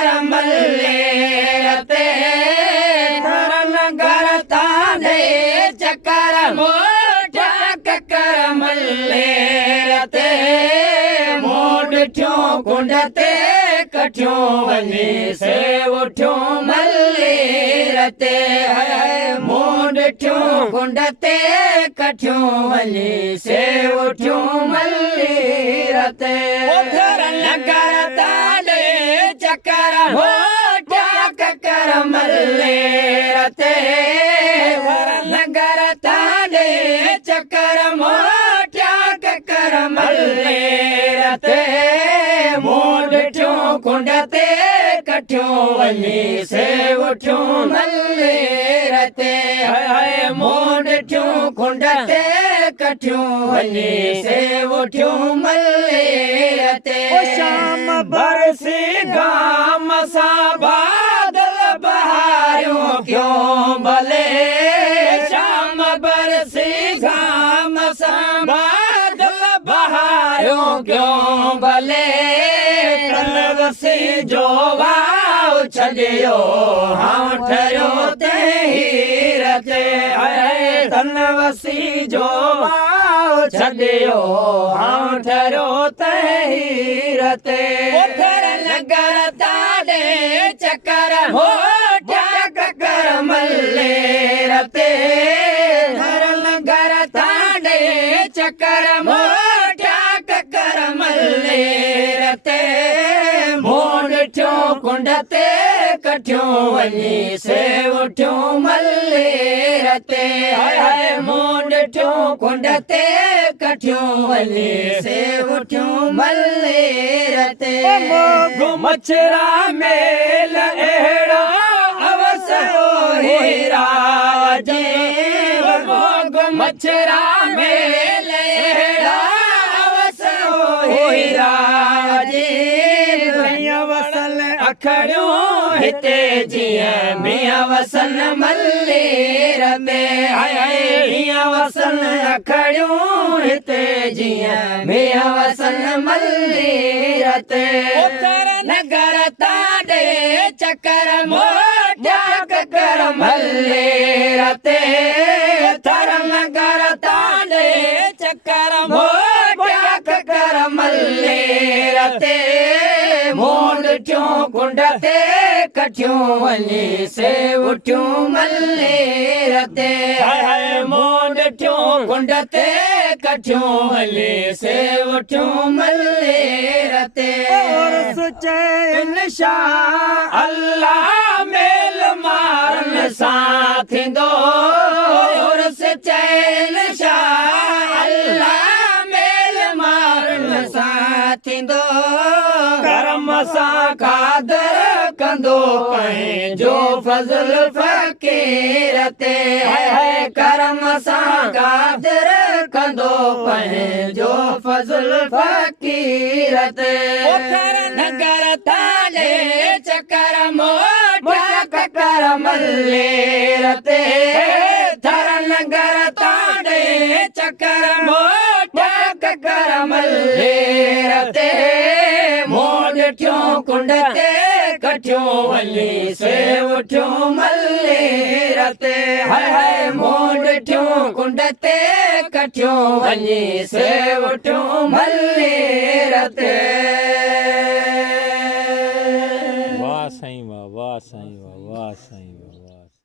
चक्कर मल्ले रते धरन गरता दे चक्कर मोटा ककर मल्ले रते मोड ठ्यो कुंडते कठ्यो वनी से उठ्यो मल्ले रते मोड ठ्यो कुंडते कठ्यो वनी से उठ्यो मल्ले रते धरन गरता दे चक्कर मोटा ककर मल्ले रते धरन गरता दे चक्कर मोटा ककर मल्ले रते मोड ठ्यो कुंडते कठ्यो वनी से उठ्यो मल्ले रते मोड ठ्यो कुंडते कठ्यो वनी से उठ्यो मल्ले रते शाम बरसी गाम सा बादल बहारियो क्यों भले शाम बरसी गाम सा बादल बहारियो क्यों भले तनवसी जो वाव छड़ियो हाँ ठहरियो ते रते तनवसी जो वाव छड़ियो हाँ ठहरियो ते रते नगर ताड़े चक्कर मोटा ककर मल्ले रते धर नगर ताड़े चक्कर मोटा ककर मल्ले रते मोड ठ्यो कुंडते कठ्यो वनी से उठ्यो मल्ले रते मोड ठ्यो कुंडते कठ्यो वनी से उठ्यो मल्ले रते मछरा मेल एड़ा अवसरो हीरा जे मछरा मेल एड़ा अवसरो हीरा जे वसल अखड़ियो हिते जिया मिया वसन मल्ले रते मिया वसन अखड़ियो हिते जिया मिया वसन मल्ले रते नगर ताड़े चक्कर मोटा ककर मल्ले रते थर नगर ताड़े चक्कर मोटा ककर मल्ले रते मोड ठ्यो कुंडते कठ्यो वनी से उठ्यो मल्ले रते मोड ठ्यो कुंडते कठ्यो वनी से उठ्यो मल्ले रते और सुचैन शाह अल्लाह मेल मारन साथ दो और सुचैन शाह अल्लाह मेल मारन साथ दो करम सा कादर कंदो पै जो फजल फकीर ते करम सा कादर कंदो पै जो फजल फकीर ते नगर ताड़े चक्कर मोटा ककर मल्ले रते धर नगर ताड़े चक्कर मोटा ककर मल्ले रते मोड ठ्यो कुंडते कठ्यो वनी से उठ्यो मल्ले रते मोड ठ्यो कुंडते कठ्यो वनी से उठ्यो मल्ले रते वाह साईं वाह वाह साईं वाह वाह साईं वाह वाह